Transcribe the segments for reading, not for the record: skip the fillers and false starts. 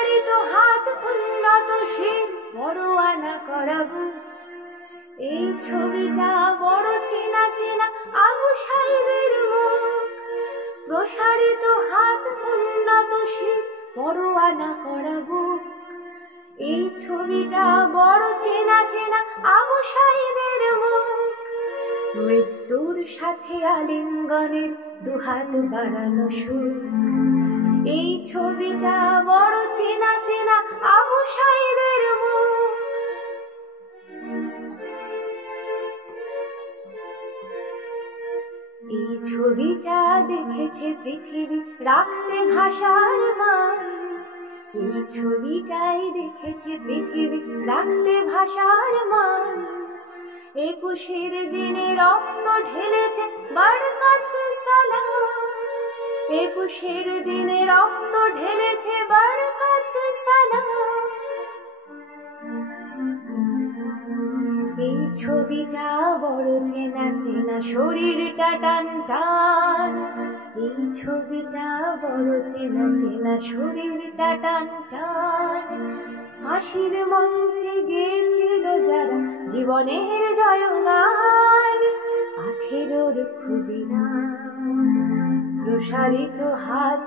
প্রসারিত হাত, উন্নত শির, পরোয়া না করা বুক। এই ছবিটা বড় চেনা চেনা, আবু সাঈদের মুখ। প্রসারিত হাত, উন্নত শির, পরোয়া না করা বুক। এই ছবিটা বড় চেনা চেনা, আবু সাঈদের মুখ। মৃত্যুর সাথে আলিঙ্গনের দুহাত বাড়ানো সুখ। এই ছবিটা বড় চেনা চেনা, আবু সাঈদের মুখ। এই ছবিটা দেখেছে পৃথিবী, রাখতে ভাষার মান। এই ছবিটাই দেখেছে পৃথিবী, রাখতে ভাষার মান। ২১-এর দিনে রক্ত ঢেলেছে বরকত সালাম। ২১-এর দিনে রক্ত ঢেলেছে বরকত সালাম। এই ছবিটা বড় চেনা চেনা, শরীরটা টান টান। এই ছবিটা বড় চেনা চেনা, শরীরটা টান টান। ফাঁসির মঞ্চে গেয়েছিল যারা জীবনের জয়গান, ১৮র ক্ষুদিরাম। প্রসারিত হাত,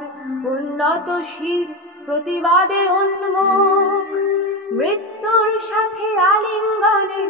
উন্নত শির, প্রতিবাদে উন্মুখ। মৃত্যুর সাথে আলিঙ্গনের